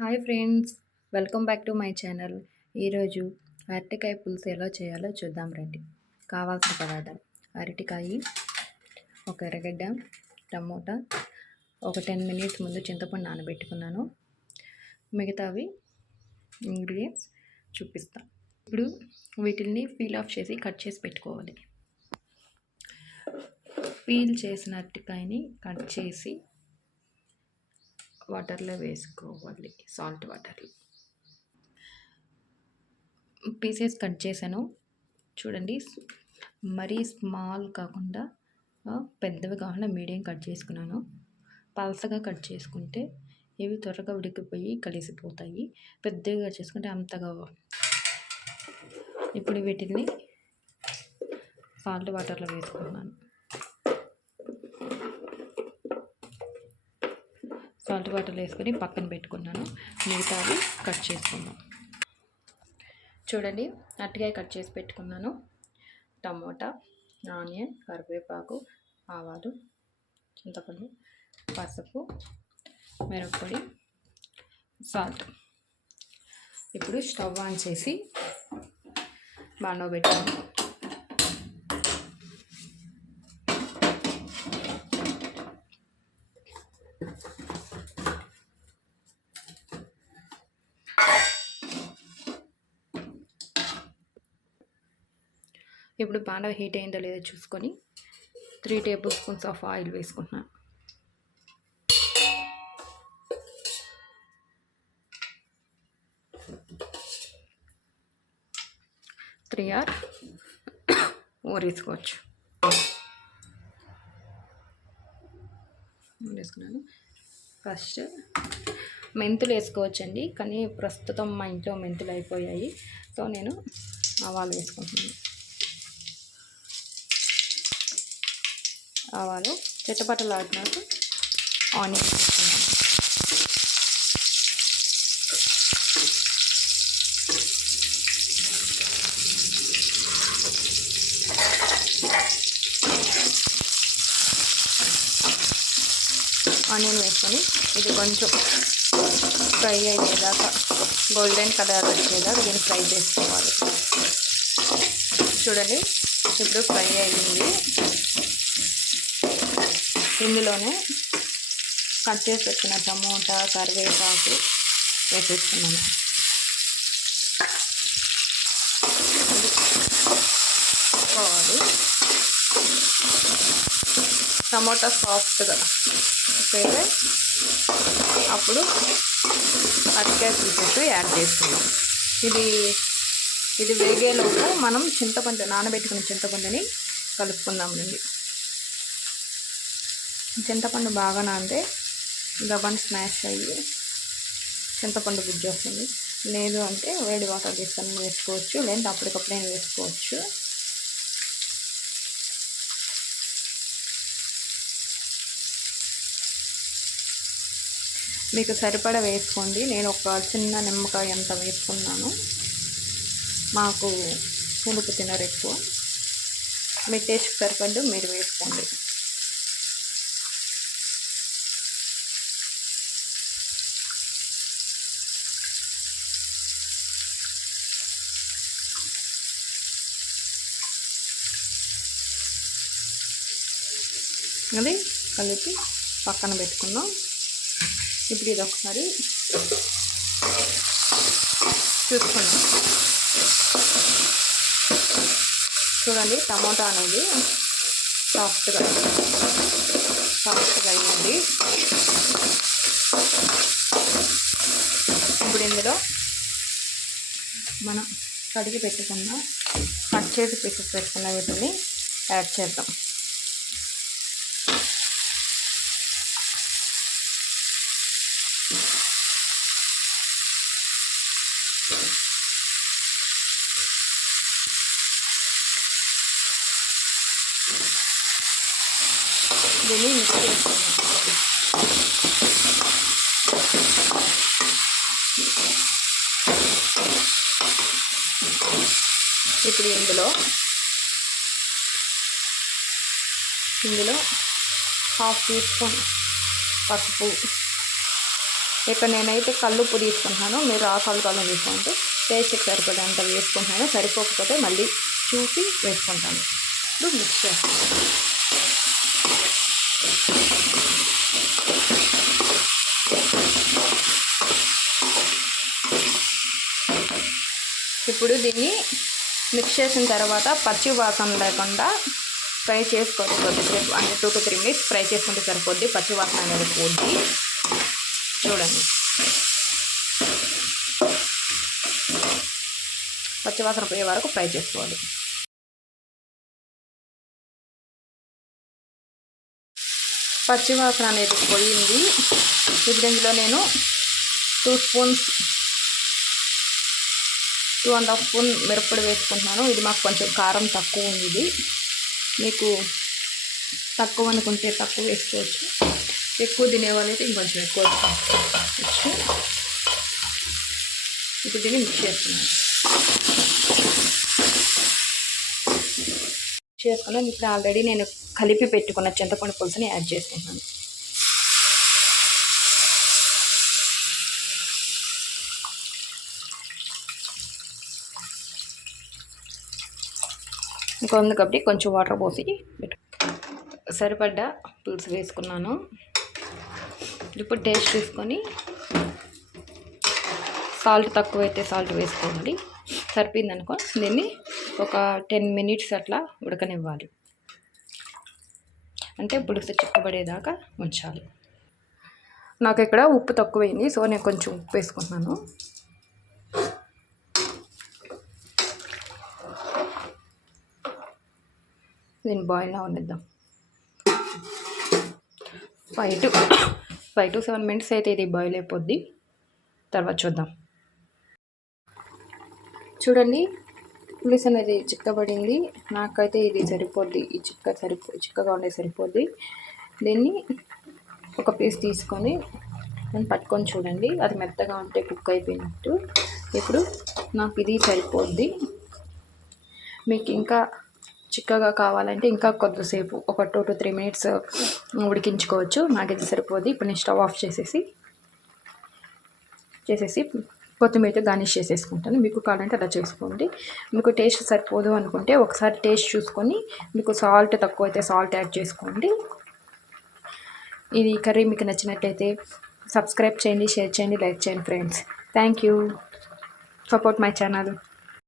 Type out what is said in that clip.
Hi friends welcome back to my channel. ఈరోజు అరటికాయ పులుసు ఎలా చేయాలో చూద్దాం రండి. కావాల్సిన పదార్థాలు. అరటికాయ ఒక ఎర్రగడ్డ టమోటా ఒక టెన్ మినిట్స్ ముందు చింతపండు నానబెట్టుకున్నాను. మిగతావి ఇంగ్రీడియంట్స్ చూపిస్తాను ఇప్పుడు వీటిల్ని పీల్ ఆఫ్ చేసి కట్ చేసి పెట్టుకోవాలి. పీల్ చేసిన అరటికాయని కట్ చేసి వాటర్లో వేసుకోవాలి సాల్ట్ వాటర్లో. పీసెస్ కట్ చేశాను. చూడండి మరీ స్మాల్ కాకుండా పెద్దవి కాకుండా మీడియం కట్ చేసుకున్నాను. పలసగా కట్ చేసుకుంటే ఇవి త్వరగా ఉడికిపోయి కలిసిపోతాయి. పెద్దగా కట్ చేసుకుంటే అంతగా ఇప్పుడు వీటిని సాల్ట్ వాటర్లో వేసుకున్నాను సాల్ట్ వాటర్లో వేసుకొని పక్కన పెట్టుకున్నాను. మిగతావి కట్ చేసుకున్నాను చూడండి అరటికాయ కట్ చేసి పెట్టుకున్నాను. టమోటా ఆనియన్ కరివేపాకు ఆవాలు చింతపండు పసుపు మిరప్పొడి సాల్ట్. ఇప్పుడు స్టవ్ ఆన్ చేసి బాగా పెట్టాను ఇప్పుడు బాండవ హీట్ అయిందో లేదో చూసుకొని three table spoons of oil వేసుకుంటున్నాను త్రీ ఆర్ ఓర్ వేసుకోవచ్చు. వేసుకున్నాను. ఫస్ట్ మెంతులు వేసుకోవచ్చండి కానీ ప్రస్తుతం మా ఇంట్లో మెంతులు అయిపోయాయి. సో నేను ఆవాలు వేసుకుంటున్నాను. ఆవాలు. చిట్టపట్టలు ఆడినాక ఆనియన్ వేసుకున్నాను ఆనియన్ వేసుకొని ఇది కొంచెం ఫ్రై అయ్యేదాకా గోల్డెన్ కలర్ వచ్చేదాకా దీన్ని ఫ్రై చేసుకోవాలి. చూడండి ఇప్పుడు ఫ్రై అయ్యింది. ఇందులోనే కట్ చేసి వచ్చిన టమోటా కరివేపాకు వేసేసుకున్నాను వేసుకోవాలి. టమోటా సాఫ్ట్గా అయితే అప్పుడు పచ్చికాయ పీసెస్ యాడ్ చేసుకుందాం ఇది ఇది వేగేలోపు మనం చింతపండు నానబెట్టుకున్న చింతపండుని కలుపుకుందామండి చింతపండు బాగా నానితే గబన్ స్మాష్ అయ్యి చింతపండు గుజ్జు వస్తుంది. లేదు అంటే వేడి వాటర్ తీసుకొని వేసుకోవచ్చు లేదంటే అప్పటికప్పుడైనా వేసుకోవచ్చు. మీకు సరిపడా వేసుకోండి. నేను ఒక చిన్న నిమ్మకాయ అంత వేసుకున్నాను. మాకు పులుపు తినరు ఎక్కువ. మీ టేస్ట్ సరిపడ్డు మీరు వేసుకోండి. అది కలిపి పక్కన పెట్టుకుందాం. ఇప్పుడు ఇది ఒకసారి చూసుకుందాం. చూడండి టమోటా అనేది సాఫ్ట్గా సాఫ్ట్గా అయ్యింది ఇప్పుడు ఇందులో మనం కడిగి పెట్టుకున్న కట్ చేసి పీసెస్ పెట్టుకున్న వీటిని యాడ్ చేద్దాం. దీన్ని మిక్స్ చేసుకున్నాం ఇప్పుడు ఇందులో ఇందులో హాఫ్ టీ స్పూన్ పసుపు. ఇక్కడ నేనైతే కల్లుప్పు తీసుకుంటున్నాను. మీరు ఆ సాల్ట్ కల్లు తీసుకోండి. టేస్ట్కి సరిపడేంత వేసుకుంటున్నాను. సరిపోకపోతే మళ్ళీ చూసి వేసుకుంటాను. ఇప్పుడు మిక్స్ చేస్తాను. ఇప్పుడు దీన్ని మిక్స్ చేసిన తర్వాత పచ్చి వాసన లేకుండా ఫ్రై చేసుకోవచ్చు. కొద్దిసేపు అంటే two to three minutes fry చేసుకుంటే సరిపోద్ది. పచ్చి వాసన అనేది పోద్ది. చూడండి. పచ్చి వాసన పోయే వరకు ఫ్రై చేసుకోవాలి. పచ్చివాసన అనేది పోయింది. ఇప్పుడు ఇందులో నేను two spoons two and half spoon మిరప్పొడి వేసుకుంటున్నాను. ఇది మాకు కొంచెం కారం తక్కువ ఉంది ఇది. మీకు తక్కువ అనుకుంటే తక్కువ వేసుకోవచ్చు. ఎక్కువ తినేవాళ్ళైతే ఇంకొంచెం ఎక్కువ వేసుకోవచ్చు. ఇప్పుడు దీన్ని మిక్స్ చేస్తున్నాను. చేసుకున్నాం ఇప్పుడు ఆల్రెడీ నేను కలిపి పెట్టుకున్న చింతపండు పులుసుని యాడ్ చేసుకుంటున్నాను. ఇంకొంది కాబట్టి కొంచెం వాటర్ పోసి పెట్టు సరిపడ్డ పులుసు వేసుకున్నాను. ఇప్పుడు టేస్ట్ తీసుకొని సాల్ట్ తక్కువ అయితే సాల్ట్ వేసుకోండి. సరిపోయింది అనుకో దీన్ని ఒక టెన్ మినిట్స్ అట్లా ఉడకనివ్వాలి. అంటే పులుసు చిక్కబడేదాకా ఉంచాలి. నాకు ఇక్కడ ఉప్పు తక్కువైంది సో నేను కొంచెం ఉప్పు వేసుకుంటున్నాను. దీన్ని boil అవనిద్దాం five to five to seven minutes అయితే ఇది బాయిల్ అయిపోద్ది. తర్వాత చూద్దాం. చూడండి పులుసు అనేది చిక్కబడింది. నాకైతే ఇది సరిపోద్ది. ఈ చిక్క సరిపో చిక్కగా ఉండే సరిపోద్ది. దీన్ని ఒక పీస్ తీసుకొని నేను పట్టుకొని చూడండి. అది మెత్తగా ఉంటే కుక్ అయిపోయినట్టు. ఇప్పుడు నాకు ఇది సరిపోద్ది. మీకు ఇంకా చిక్కగా కావాలంటే ఇంకా కొద్దిసేపు ఒక టూ టు త్రీ మినిట్స్ ఉడికించుకోవచ్చు. నాకు ఇది సరిపోద్ది. ఇప్పుడు నేను స్టవ్ ఆఫ్ చేసేసి చేసేసి కొత్తిమీరతో గార్నిష్ చేసేసుకుంటాను. మీకు కావాలంటే అలా చేసుకోండి. మీకు టేస్ట్ సరిపోదు అనుకుంటే ఒకసారి టేస్ట్ చూసుకొని మీకు సాల్ట్ తక్కువ అయితే సాల్ట్ యాడ్ చేసుకోండి. ఇది కర్రీ మీకు నచ్చినట్లయితే సబ్స్క్రైబ్ చేయండి షేర్ చేయండి లైక్ చేయండి friends thank you support my channel